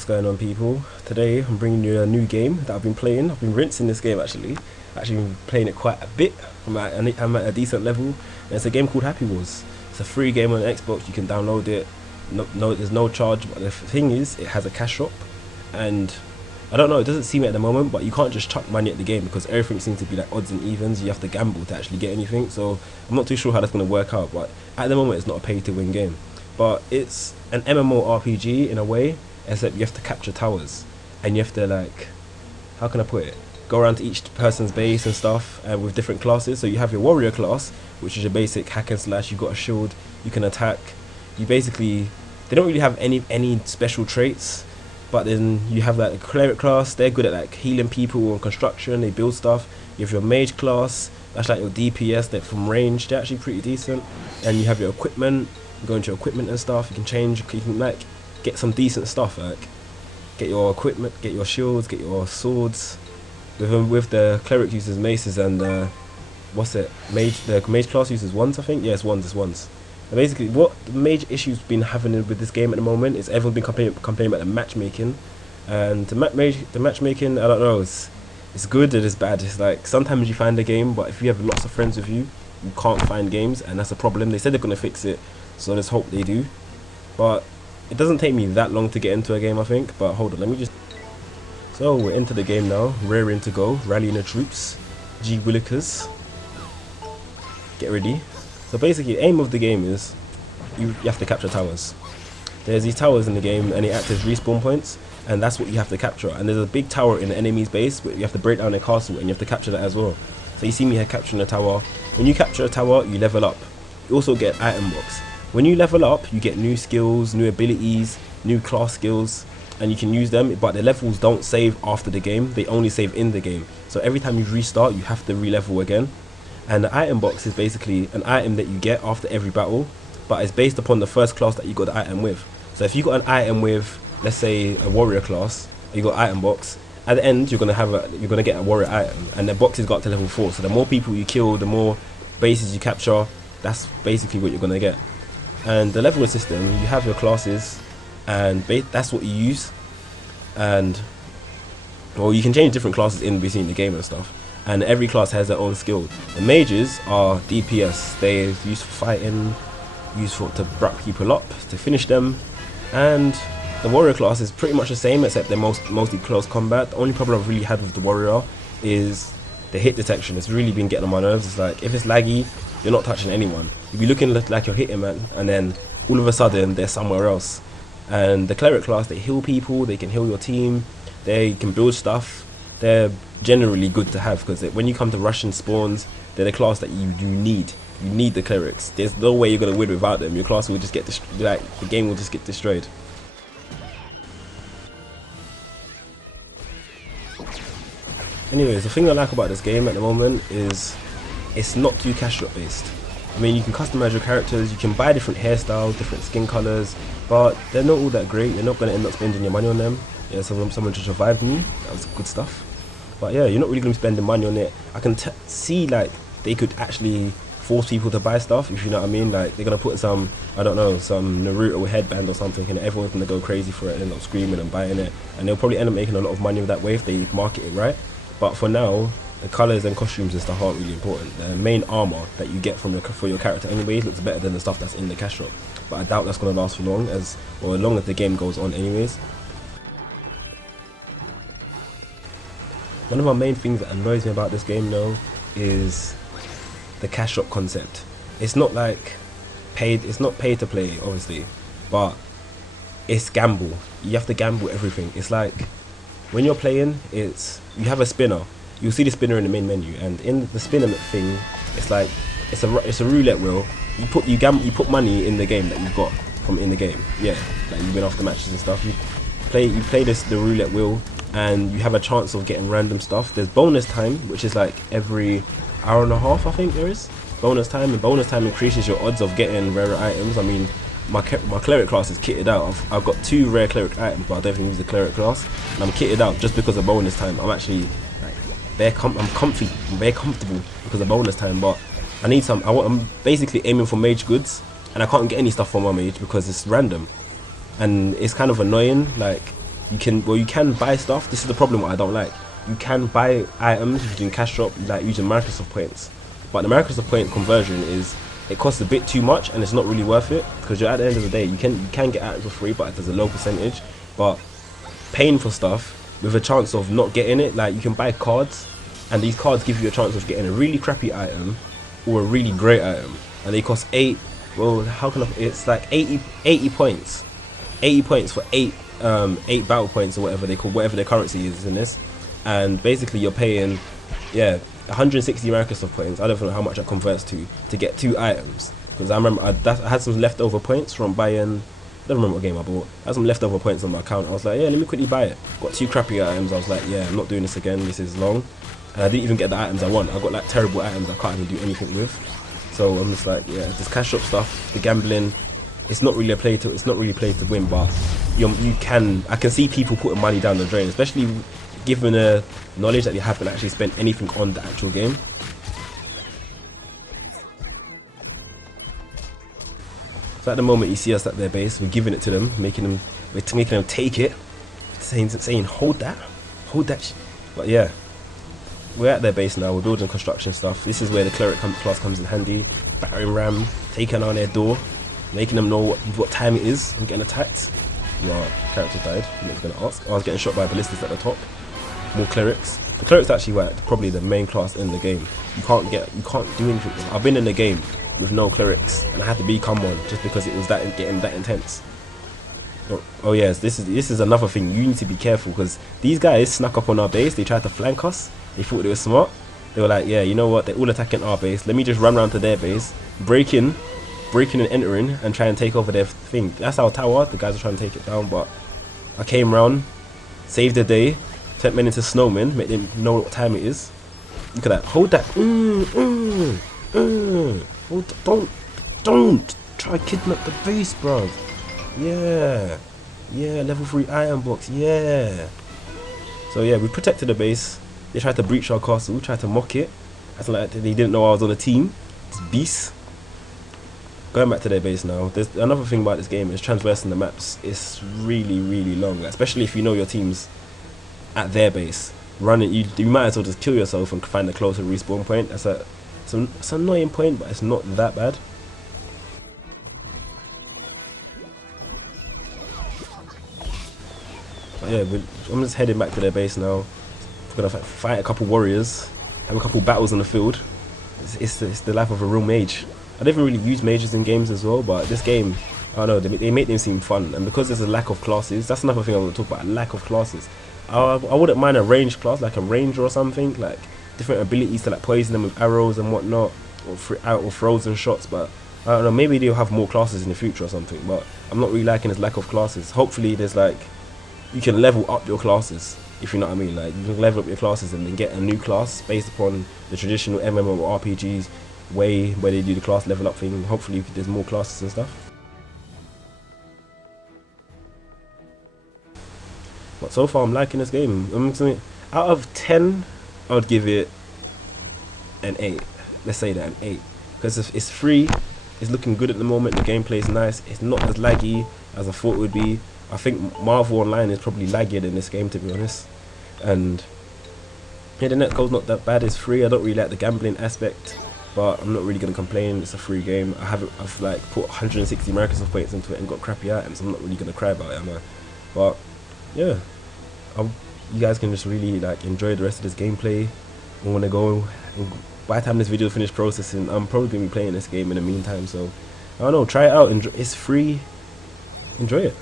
What's going on, people? Today I'm bringing you a new game that I've been playing. I've been rinsing this game actually. Been playing it quite a bit. I'm at a decent level. And it's a game called Happywars. It's a free game on Xbox. You can download it. No, there's no charge. But the thing is, it has a cash shop, and I don't know. It doesn't seem it at the moment, but you can't just chuck money at the game because everything seems to be like odds and evens. You have to gamble to actually get anything. So I'm not too sure how that's going to work out. But at the moment, it's not a pay-to-win game. But it's an MMORPG in a way, except you have to capture towers, and you have to, like, how can I put it, go around to each person's base and stuff, and with different classes. So you have your warrior class, which is your basic hack and slash. You've got a shield, you can attack. You basically, they don't really have any special traits. But then you have like the cleric class. They're good at like healing people and construction. They build stuff. You have your mage class, that's like your DPS. They're from range, they're actually pretty decent. And you have your equipment. You go into your equipment and stuff. You can change, you can like get some decent stuff, like get your equipment, get your shields, get your swords. With the cleric uses maces, and the mage class uses wands, I think. Yeah, it's wands. And basically, what the major issues been having with this game at the moment is everyone's been complaining about the matchmaking, and the matchmaking, I don't know, it's good and it's bad. It's like sometimes you find a game, but if you have lots of friends with you, you can't find games, and that's a problem. They said they're gonna fix it, so let's hope they do. But it doesn't take me that long to get into a game, I think. But hold on, let me just. So we're into the game now, rearing to go, rallying the troops, G Willikers. Get ready. So basically, the aim of the game is you have to capture towers. There's these towers in the game, and they act as respawn points, and that's what you have to capture. And there's a big tower in the enemy's base, but you have to break down their castle, and you have to capture that as well. So you see me here capturing a tower. When you capture a tower, you level up. You also get item box. When you level up, you get new skills, new abilities, new class skills, and you can use them, but the levels don't save after the game. They only save in the game. So every time you restart, you have to re-level again. And the item box is basically an item that you get after every battle, but it's based upon the first class that you got the item with. So if you got an item with, let's say, a warrior class, you got item box. At the end, you're gonna get a warrior item, and the boxes got to level 4. So the more people you kill, the more bases you capture. That's basically what you're gonna get. And the leveling system, you have your classes, and that's what you use. And well, you can change different classes in between the game and stuff. And every class has their own skill. The mages are DPS. They're used for fighting, to wrap people up, to finish them. And the warrior class is pretty much the same, except they're mostly close combat. The only problem I've really had with the warrior is the hit detection. It's really been getting on my nerves. It's like, if it's laggy, you're not touching anyone. You'll be looking like you're hitting man, and then all of a sudden they're somewhere else. And the cleric class, they heal people, they can heal your team, they can build stuff. They're generally good to have, because when you come to Russian spawns, they're the class that you need. You need the clerics. There's no way you're gonna win without them. Your class will just get the game will just get destroyed. Anyways, the thing I like about this game at the moment is it's not too cash drop based. I mean, you can customize your characters, you can buy different hairstyles, different skin colors, but they're not all that great. You're not gonna end up spending your money on them. Yeah, someone just revived me. That was good stuff. But yeah, you're not really going to be spending money on it. I can see like they could actually force people to buy stuff, if you know what I mean. Like they're going to put some, I don't know, some Naruto headband or something, and everyone's going to go crazy for it and end up screaming and buying it. And they'll probably end up making a lot of money with that way if they market it right. But for now, the colors and costumes and stuff aren't really important. The main armor that you get for your character anyways looks better than the stuff that's in the cash shop. But I doubt that's going to last for long, as long as the game goes on anyways. One of my main things that annoys me about this game though is the cash shop concept. It's not like it's not pay to play obviously, but it's gamble. You have to gamble everything. It's like when you're playing, you have a spinner. You'll see the spinner in the main menu, and in the spinner thing, it's like it's a roulette wheel. You put money in the game that you've got from in the game. Yeah, like you win off the matches and stuff. You play the roulette wheel, and you have a chance of getting random stuff. There's bonus time, which is like every hour and a half, I think there is bonus time, and bonus time increases your odds of getting rarer items. I mean, my cleric class is kitted out. I've got 2 rare cleric items, but I don't even use the cleric class, and I'm kitted out just because of bonus time. I'm actually like I'm very comfortable because of bonus time, but I need some. I'm basically aiming for mage goods, and I can't get any stuff for my mage because it's random, and it's kind of annoying. Like you can buy stuff. This is the problem what I don't like. You can buy items using cash shop, like using Microsoft points, but the Microsoft point conversion it costs a bit too much, and it's not really worth it, because you're at the end of the day you can get items for free, but there's a low percentage. But paying for stuff with a chance of not getting it, like you can buy cards, and these cards give you a chance of getting a really crappy item or a really great item, and they cost 8. Well, how can it's like 80 points, 80 points for 8 battle points, or whatever they call, whatever their currency is in this. And basically you're paying 160 Microsoft points. I don't know how much that converts to get 2 items, because I remember I had some leftover points from buying, I don't remember what game I bought. I had some leftover points on my account. I was like, yeah, let me quickly buy it. Got 2 crappy items. I was like, yeah, I'm not doing this again, this is long. And I didn't even get the items I want. I got like terrible items I can't even do anything with. So I'm just like, yeah, this cash shop stuff, the gambling, it's not really a play to win, but I can see people putting money down the drain, especially given the knowledge that they haven't actually spent anything on the actual game. So at the moment you see us at their base, we're giving it to them, making them take it, saying hold that. But yeah, we're at their base now, we're building construction stuff. This is where the cleric class comes in handy. Battering ram, taking on their door, making them know what time it is. I'm getting attacked. Well, character died, I'm not going to ask. I was getting shot by ballistas at the top. More clerics. The clerics actually were probably the main class in the game. You can't do anything. I've been in the game with no clerics, and I had to become one just because it was getting that intense. Oh yes, this is another thing. You need to be careful, because these guys snuck up on our base. They tried to flank us. They thought they were smart. They were like, yeah, you know what? They're all attacking our base. Let me just run around to their base, break in and entering, and try and take over their thing. That's our tower. The guys are trying to take it down, but I came round, saved the day, turned men into snowmen, make them know what time it is. Look at that. Hold that. Don't try kidnap the base, bro. Yeah, level 3 iron box. Yeah. So yeah, we protected the base. They tried to breach our castle, tried to mock it. That's like they didn't know I was on a team. It's beasts. Going back to their base now. There's another thing about this game is traversing the maps. It's really long, especially if you know your team's at their base. Running, you might as well just kill yourself and find a closer respawn point. It's an annoying point, but it's not that bad. But yeah, I'm just heading back to their base now. We're gonna fight a couple warriors, have a couple battles on the field. It's the life of a real mage. I don't even really use mages in games as well, but this game, I don't know, they make them seem fun. And because there's a lack of classes, that's another thing I want to talk about, a lack of classes. I wouldn't mind a ranged class, like a ranger or something, like different abilities to like poison them with arrows and whatnot, or frozen shots, but I don't know, maybe they'll have more classes in the future or something, but I'm not really liking this lack of classes. Hopefully there's like, you can level up your classes, if you know what I mean, like you can level up your classes and then get a new class based upon the traditional MMORPGs way where they do the class level up thing. Hopefully there's more classes and stuff. But so far I'm liking this game. Out of 10 I would give it an 8. Let's say that, an 8, because it's free, it's looking good at the moment, the gameplay is nice, it's not as laggy as I thought it would be. I think Marvel Online is probably laggier than this game, to be honest. And yeah, the netcode's not that bad, it's free. I don't really like the gambling aspect, but I'm not really going to complain. It's a free game. I've like put 160 Microsoft points into it and got crappy items. I'm not really going to cry about it, am I? But yeah, you guys can just really like enjoy the rest of this gameplay. I'm going to go, and by the time this video is finished processing, I'm probably going to be playing this game in the meantime. So I don't know, try it out. It's free, enjoy it.